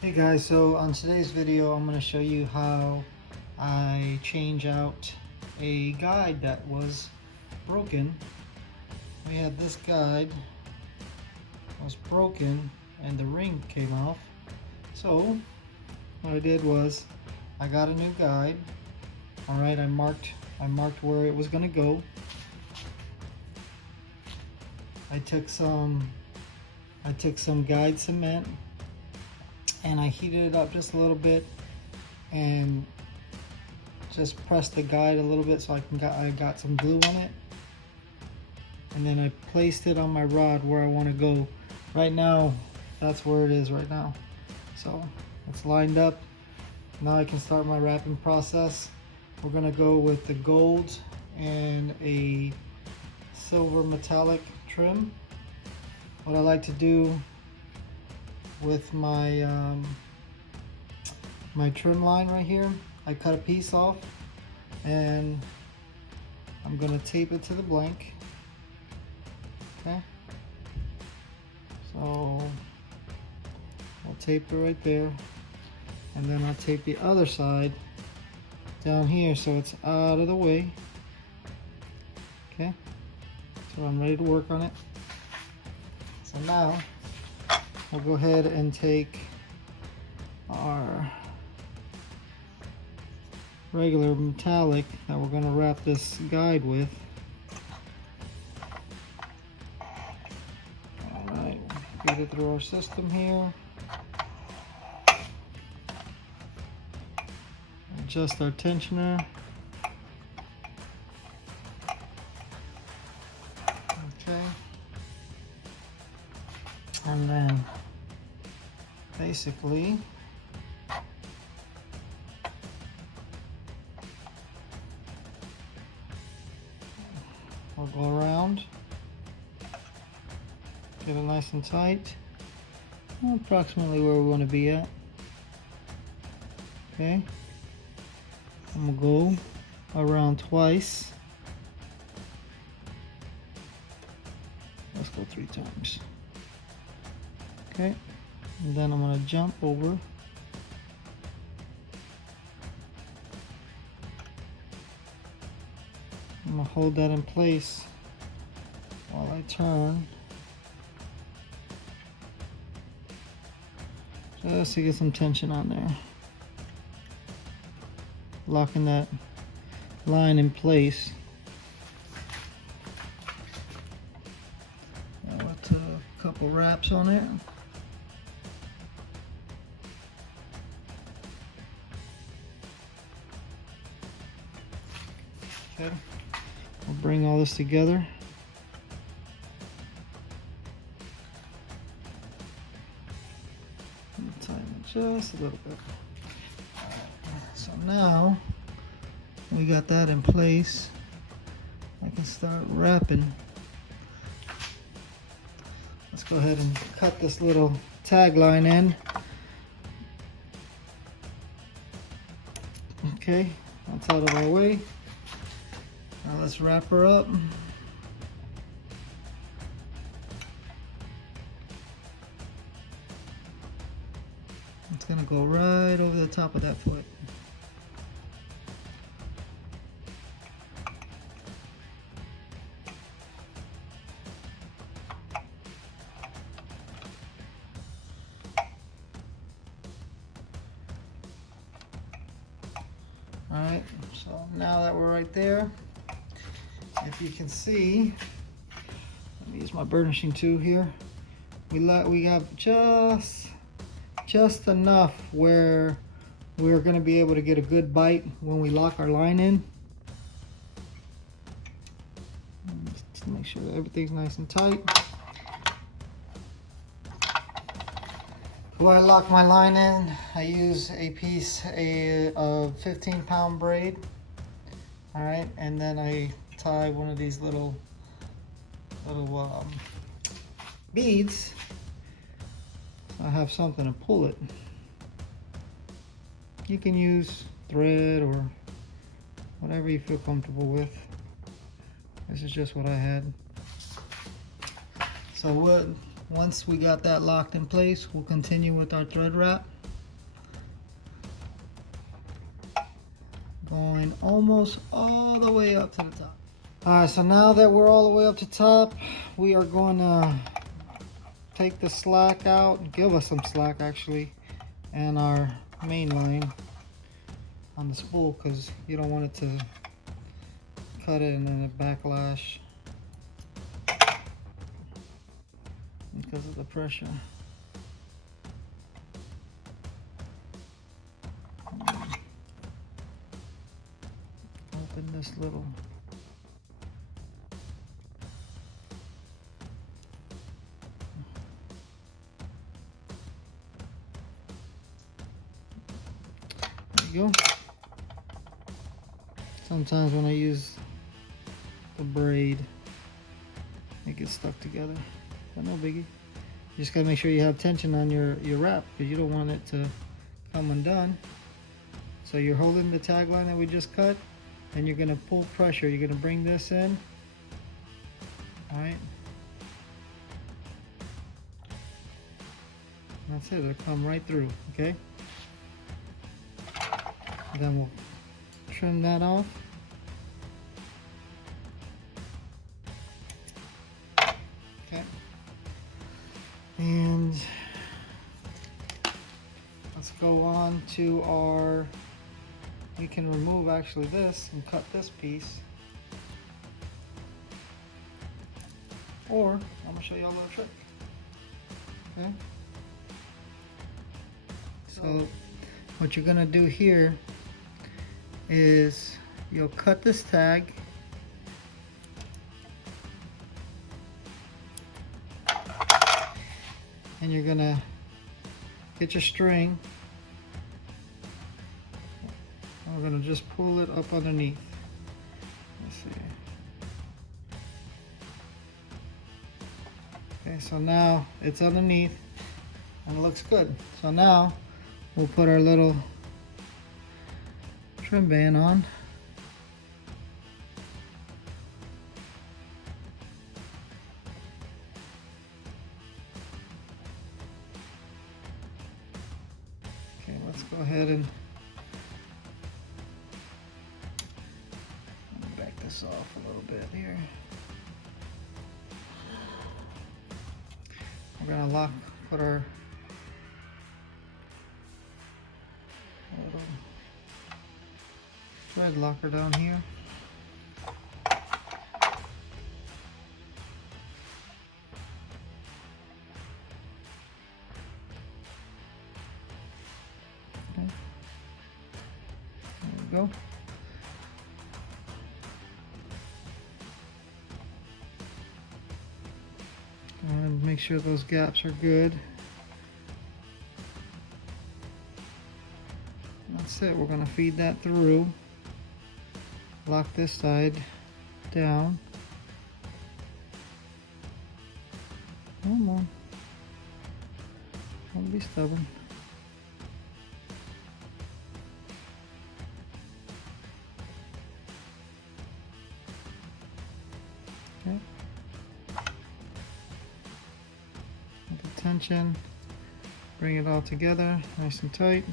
Hey guys, so on today's video I'm going to show you how I change out a guide that was broken. We had this guide was broken and the ring came off. So what I did was I got a new guide. Alright, I marked where it was going to go. I took some guide cement and I heated it up just a little bit and just pressed the guide a little bit so I got some glue on it, and then I placed it on my rod where I want to go. Right now that's where it is right now, so it's lined up. Now I can start my wrapping process. We're gonna go with the gold and a silver metallic trim. What I like to do with my my trim line right here, I cut a piece off and I'm gonna tape it to the blank. Okay, so I'll tape it right there, and then I'll tape the other side down here so it's out of the way. Okay, so I'm ready to work on it. So now we'll go ahead and take our regular metallic that we're going to wrap this guide with. Alright, get it through our system here. Adjust our tensioner. Okay. And then basically we'll go around, get it nice and tight, approximately where we want to be at. Okay, and we'll go around twice. Let's go 3 times. Okay, and then I'm going to jump over. I'm going to hold that in place while I turn, just to get some tension on there, locking that line in place. Now with a couple wraps on it. Okay, we'll bring all this together. Tighten it just a little bit. So now we got that in place, I can start wrapping. Let's go ahead and cut this little tag line in. Okay, that's out of our way. Now let's wrap her up. It's gonna go right over the top of that foot. Alright, so now that we're right there, if you can see, let me use my burnishing tool here. We got just enough where we're going to be able to get a good bite when we lock our line in. Just to make sure that everything's nice and tight. When I lock my line in, I use a piece of 15-pound braid. All right, and then I tie one of these little beads. I have something to pull it. You can use thread or whatever you feel comfortable with. This is just what I had. So once we got that locked in place, we'll continue with our thread wrap. going almost all the way up to the top. All right, so now that we're all the way up to top, we are going to take the slack out, give us some slack actually, and our main line on the spool, because you don't want it to cut it and then it backlash because of the pressure. Open this little go. Sometimes when I use the braid, it gets stuck together, but no biggie. You just gotta make sure you have tension on your wrap, because you don't want it to come undone. So you're holding the tag line that we just cut, and you're gonna pull pressure. You're gonna bring this in, all right? That's it, it'll come right through, okay? Then we'll trim that off. Okay. And let's go on to our, we can remove actually this and cut this piece. Or, I'm gonna show you a little trick. Okay. So what you're gonna do here is you'll cut this tag, and you're gonna get your string, and we're gonna just pull it up underneath. Let's see. Okay, so now it's underneath and it looks good. So now we'll put our little trim band on. Okay, let's go ahead and back this off a little bit here. We're gonna put our little thread locker down here. Okay. There we go. And make sure those gaps are good. That's it. We're going to feed that through. Lock this side down. Come on. Don't be stubborn. Okay. With the tension, bring it all together, nice and tight.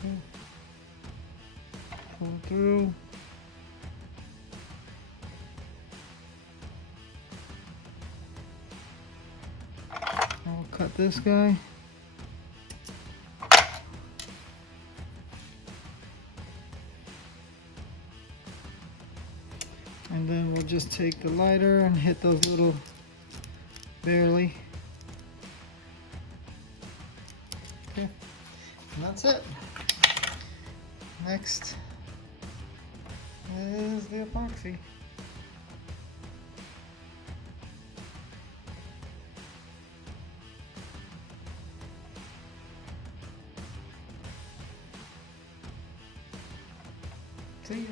Okay. Pull it through. I'll cut this guy. And then we'll just take the lighter and hit those little, barely. Okay, and that's it. Next is the epoxy. See ya.